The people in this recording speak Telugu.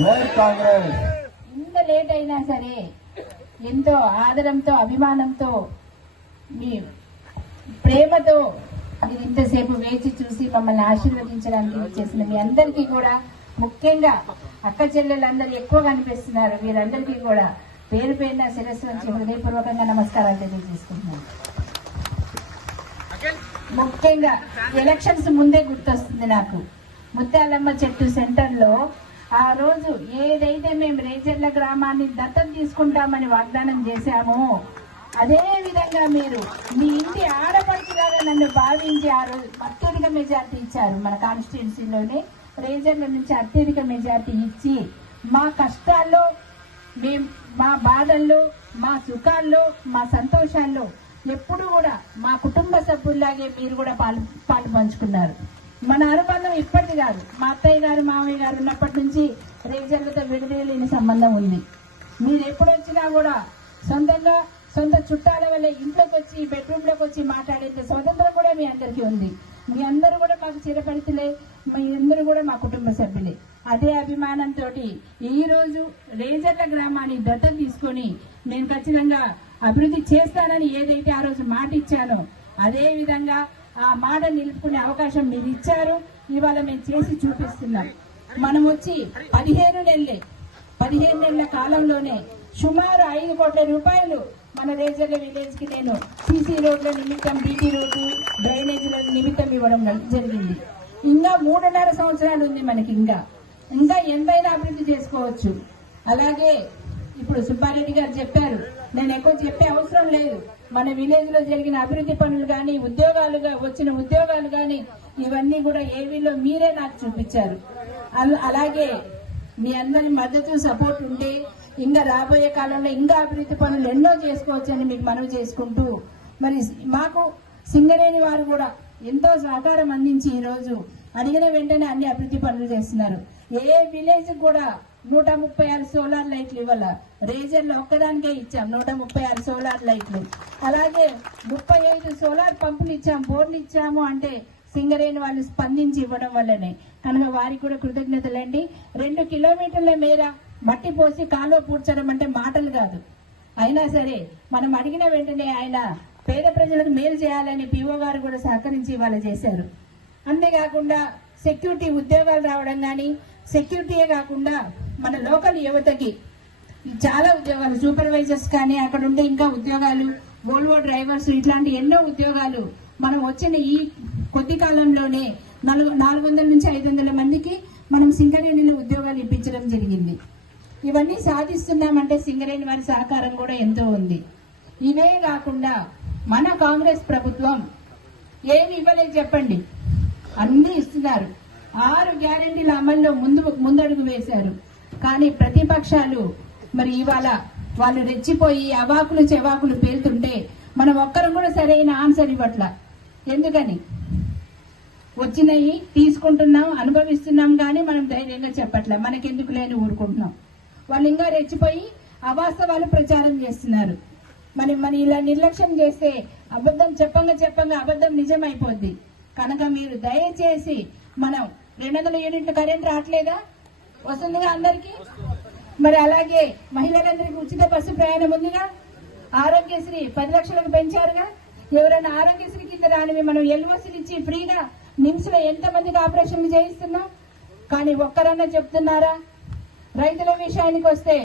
ఇంత లేట్ అయినా సరే ఎంతో ఆదరంతో అభిమానంతో మీ ప్రేమతో మీరు ఇంతసేపు వేచి చూసి మమ్మల్ని ఆశీర్వదించడానికి చేసిన మీ అందరికీ కూడా, ముఖ్యంగా అక్క చెల్లెలందరూ ఎక్కువ కనిపిస్తున్నారు, వీరందరికీ కూడా పేరు పేరున శిరస్సు నుంచి హృదయపూర్వకంగా నమస్కారాలు తెలియజేసుకుంటున్నాను. ముఖ్యంగా ఎలక్షన్స్ ముందే గుర్తొస్తుంది నాకు. ముత్యాలమ్మ చెట్టు సెంటర్ లో ఆ రోజు ఏదైతే మేము రేజర్ల గ్రామాన్ని దత్తత తీసుకుంటామని వాగ్దానం చేశామో అదే విధంగా మీరు మీ ఇంటి ఆడపడుచులాగా నన్ను భావించి ఆ రోజు అత్యధిక మెజార్టీ ఇచ్చారు. మన కాన్స్టిట్యున్సీలోనే రేజర్ల నుంచి అత్యధిక మెజార్టీ ఇచ్చి మా కష్టాల్లో, మా బాధల్లో, మా సుఖాల్లో, మా సంతోషాల్లో ఎప్పుడు కూడా మా కుటుంబ సభ్యుల్లాగే మీరు కూడా పాలు పంచుకున్నారు. మన అనుబంధం ఇప్పటిది కాదు, మా అత్తయ్య గారు మామయ్య గారు ఉన్నప్పటి నుంచి రేజర్లతో విడదీయలేని సంబంధం ఉంది. మీరు ఎప్పుడు వచ్చినా కూడా సొంతంగా సొంత చుట్టాల వల్ల ఇంట్లోకి వచ్చి బెడ్రూమ్ లోకి వచ్చి మాట్లాడేంత స్వతంత్రం కూడా మీ అందరికీ ఉంది. మీ అందరూ కూడా మాకు చిరపరితులే, మీ అందరూ కూడా మా కుటుంబ సభ్యులే. అదే అభిమానంతో ఈ రోజు రేజర్ల గ్రామాన్ని దత్తత తీసుకొని నేను ఖచ్చితంగా అభివృద్ధి చేస్తానని ఏదైతే ఆ రోజు మాట ఇచ్చానో అదే విధంగా ఆ మాట నిలుపుకునే అవకాశం మీరు ఇచ్చారు. ఇవాళ మేము చేసి చూపిస్తున్నాం. మనం వచ్చి 15 నెలల కాలంలోనే సుమారు 5 కోట్ల రూపాయలు మన రేజర్ల విలేజ్ కి నేను సీసీ రోడ్ల నిమిత్తం, బీటీ రోడ్డు, డ్రైనేజీల నిమిత్తం ఇవ్వడం జరిగింది. ఇంకా 3.5 సంవత్సరాలు ఉంది మనకి. ఇంకా ఎంతైనా అభివృద్ధి చేసుకోవచ్చు. అలాగే ఇప్పుడు సుబ్బారెడ్డి గారు చెప్పారు, నేను ఎక్కువ చెప్పే అవసరం లేదు. మన విలేజ్ లో జరిగిన అభివృద్ధి పనులు కానీ, వచ్చిన ఉద్యోగాలు కానీ ఇవన్నీ కూడా ఏవీలో మీరే నాకు చూపించారు. అలాగే మీ అందరి మద్దతు, సపోర్ట్ ఉంటే ఇంకా రాబోయే కాలంలో ఇంకా అభివృద్ధి పనులు ఎన్నో చేసుకోవచ్చని మీకు మనవి చేసుకుంటూ, మరి మాకు సింగరేణి వారు కూడా ఎంతో సహకారం అందించి ఈ రోజు అడిగిన వెంటనే అన్ని అభివృద్ధి పనులు చేస్తున్నారు. ఏ విలేజ్ కూడా 136 సోలార్ లైట్లు ఇవ్వాల, రేజర్లో ఒక్కదానికే ఇచ్చాం 136 సోలార్ లైట్లు. అలాగే 35 సోలార్ పంపులు ఇచ్చాం, బోర్లు ఇచ్చాము. అంటే సింగరేణి వాళ్ళు స్పందించి ఇవ్వడం వల్లనే, కనుక వారికి కూడా కృతజ్ఞతలండి. 2 కిలోమీటర్ల మేర మట్టి పోసి కాలువ పూడ్చడం అంటే మాటలు కాదు. అయినా సరే మనం అడిగిన వెంటనే ఆయన పేద ప్రజలకు మేలు చేయాలని పిఓ గారు కూడా సహకరించి ఇవాళ చేశారు. అంతేకాకుండా సెక్యూరిటీ ఉద్యోగాలు రావడం కానీ, సెక్యూరిటీయే కాకుండా మన లోకల్ యువతకి చాలా ఉద్యోగాలు, సూపర్వైజర్స్ కానీ అక్కడ ఉండే ఇంకా ఉద్యోగాలు, వోల్వో డ్రైవర్స్, ఇట్లాంటి ఎన్నో ఉద్యోగాలు మనం వచ్చిన ఈ కొద్ది కాలంలోనే 400 నుంచి 500 మందికి మనం సింగరేణిలో ఉద్యోగాలు ఇప్పించడం జరిగింది. ఇవన్నీ సాధిస్తున్నామంటే సింగరేణి వారి సహకారం కూడా ఎంతో ఉంది. ఇవే కాకుండా మన కాంగ్రెస్ ప్రభుత్వం ఏమి ఇవ్వలేదు చెప్పండి, అన్ని ఇస్తున్నారు. 6 గ్యారెంటీల అమల్లో ముందడుగు వేశారు. కానీ ప్రతిపక్షాలు మరి ఇవాళ వాళ్ళు రెచ్చిపోయి అవాకులు చెవాకులు పేలుతుంటే మనం ఒక్కరం కూడా సరైన ఆన్సర్ ఇవ్వట్ల. ఎందుకని? వచ్చినవి తీసుకుంటున్నాం, అనుభవిస్తున్నాం, కానీ మనం ధైర్యంగా చెప్పట్లే. మనకెందుకు లేని ఊరుకుంటున్నాం. వాళ్ళు ఇంకా రెచ్చిపోయి అవాస్తవాలు ప్రచారం చేస్తున్నారు. మన ఇలా నిర్లక్ష్యం చేస్తే అబద్ధం చెప్పంగా అబద్ధం నిజమైపోద్ది. కనుక మీరు దయచేసి, మనం 200 యూనిట్ల కరెంట్ రావట్లేదా? వస్తుందిగా అందరికి. మరి అలాగే మహిళలందరికీ ఉచిత బస్సు ప్రయాణం ఉందిగా. ఆరోగ్యశ్రీ 10 లక్షలకు పెంచారుగా. ఎవరైనా ఆరోగ్యశ్రీ కింద రానివి మనం ఎల్ఓసీలు ఇచ్చి ఫ్రీగా నిమ్స్ లో ఎంతమందికి ఆపరేషన్లు చేయిస్తున్నాం, కానీ ఒక్కరన్నా చెప్తున్నారా? రైతుల విషయానికి వస్తే